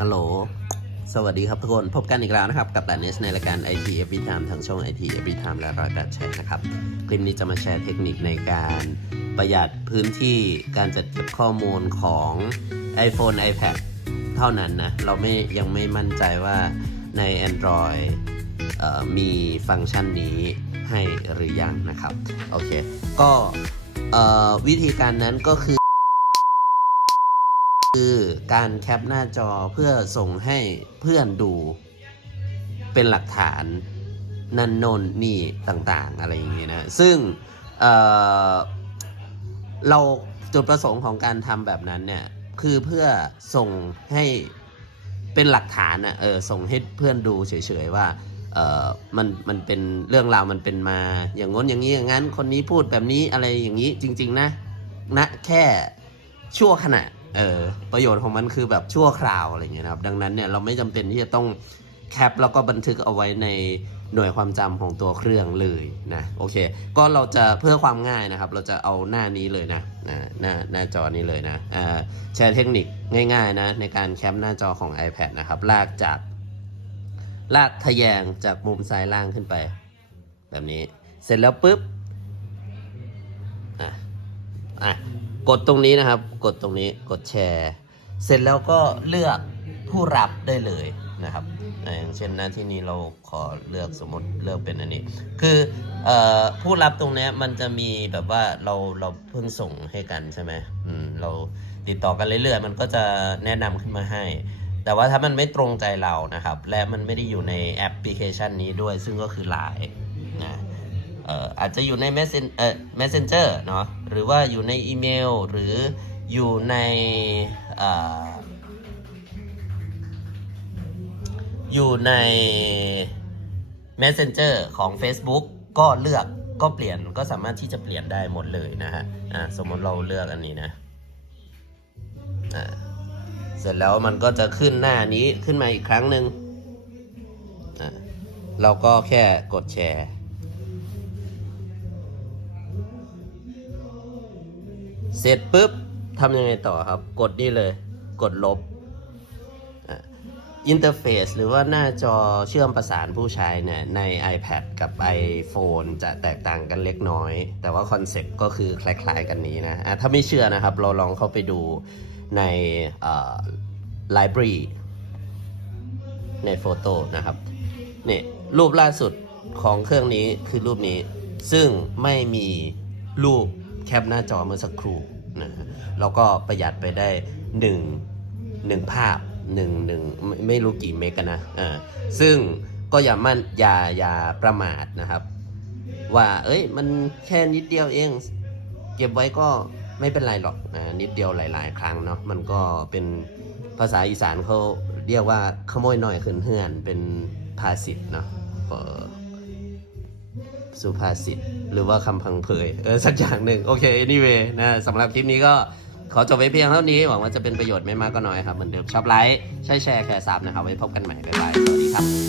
ฮัลโหล สวัสดีครับทุกคน พบกันอีกแล้วนะครับ กับแ a นเนสในรายการ IT Every Time ทางช่อง IT Every Time และร้อยแปดแชร์นะครับ คลิปนี้จะมาแชร์เทคนิคในการประหยัดพื้นที่การจัดเก็บข้อมูลของ iPhone iPad เท่านั้นนะ เราไม่ยังไม่มั่นใจว่าใน Android มีฟังก์ชันนี้ให้หรือยังนะครับ โอเค ก็วิธีการนั้นก็คือ คือการแคปหน้าจอเพื่อส่งให้เพื่อนดูเป็นหลักฐานนันนนนี่ต่างๆ อะไรอย่างเงี้ยนะ ซึ่งเเราจุดประสงค์ของการทำแบบนั้นเนี่ยคือเพื่อส่งให้เป็นหลักฐานอะเออส่งให้เพื่อนดูเฉยๆว่าเออมันมันเป็นเรื่องราวมันเป็นมา อย่างง้นอย่างนี้อย่างนั้นคนนี้พูดแบบนี้อะไรอย่างนี้จริง ๆ นะนะแค่ชั่วขณะ เออประโยชน์ของมันคือแบบชั่วคราวอะไรเงี้ยนะครับ ดังนั้นเนี่ยเราไม่จำเป็นที่จะต้องแคปแล้วก็บันทึกเอาไว้ในหน่วยความจำของตัวเครื่องเลยนะโอเค ก็เราจะเพื่อความง่ายนะครับ เราจะเอาหน้านี้เลยนะหน้าหน้าจอนี้เลยนะแชร์เทคนิคง่ายๆนะในการแคปหน้าจอของ iPad นะครับ ลากจาก ลากทะแยงจากมุมซ้ายล่างขึ้นไป แบบนี้เสร็จแล้วปุ๊บอะอะ กดตรงนี้นะครับ กดตรงนี้กดแชร์ เสร็จแล้วก็เลือกผู้รับได้เลยนะครับอย่างเช่นหน้าที่นี้เราขอเลือกสมมติเลือกเป็นอันนี้ คืออผู้รับตรงนี้มันจะมีแบบว่าเราเราเพิ่งส่งให้กันใช่ไหมอืมเราติดต่อกันเรื่อยๆมันก็จะแนะนำขึ้นมาให้ แต่ว่าถ้ามันไม่ตรงใจเรานะครับ และมันไม่ได้อยู่ในแอปพลิเคชันนี้ด้วย ซึ่งก็คือ Line นะ อ่ออาจจะอยู่ใน Messen เอ่อ Messenger เนาะหรือว่าอยู่ในอีเมล หรืออยู่ในเอ่ออยู่ใน Messenger ของ Facebook ก็เลือกก็เปลี่ยนก็สามารถที่จะเปลี่ยนได้หมดเลยนะฮะอ่าสมมติเราเลือกอันนี้นะอ่าเสร็จแล้วมันก็จะขึ้นหน้านี้ขึ้นมาอีกครั้งหนึ่งอ่าเราก็แค่กดแชร์ เสร็จปุ๊บทำยังไงต่อครับ กดนี่เลย กดลบอะอินเทอร์เฟซหรือว่าหน้าจอเชื่อมประสานผู้ใช้เนี่ยใน iPad กับ iPhone จะแตกต่างกันเล็กน้อย แต่ว่าคอนเซ็ปต์ก็คือคล้ายๆกันนี้นะอะถ้าไม่เชื่อนะครับ เราลองเข้าไปดูในไลบรารีในโฟโต้นะครับนี่รูปล่าสุดของเครื่องนี้คือรูปนี้ ซึ่งไม่มีรูป แคปหน้าจอเมื่อสักครู่นะฮะแล้วก็ประหยัดไปได้หนึ่งหนึ่งภาพหนึ่งหนึ่งไม่ไม่รู้กี่เมกะนะอ่าซึ่งก็อย่ามั่นอย่าอย่าประมาทนะครับ ว่า เอ้ย มันแค่นิดเดียวเอง เก็บไว้ก็ไม่เป็นไรหรอกนะนิดเดียวหลาย ๆ ครั้งเนาะมันก็เป็นภาษาอีสานเขาเรียกว่าขโมยหน่อยขืนเฮือนเป็นภาษิตเนาะเออ สุภาษิตหรือว่าคำพังเพยเออสักอย่างหนึ่งโอเค anyway นะสำหรับคลิปนี้ก็ขอจบไว้เพียงเท่านี้ หวังว่าจะเป็นประโยชน์ไม่มากก็น้อยครับ เหมือนเดิมชอบไลค์ใช่แชร์แคร์ซับนะครับ ไว้พบกันใหม่ บ๊ายบาย สวัสดีครับ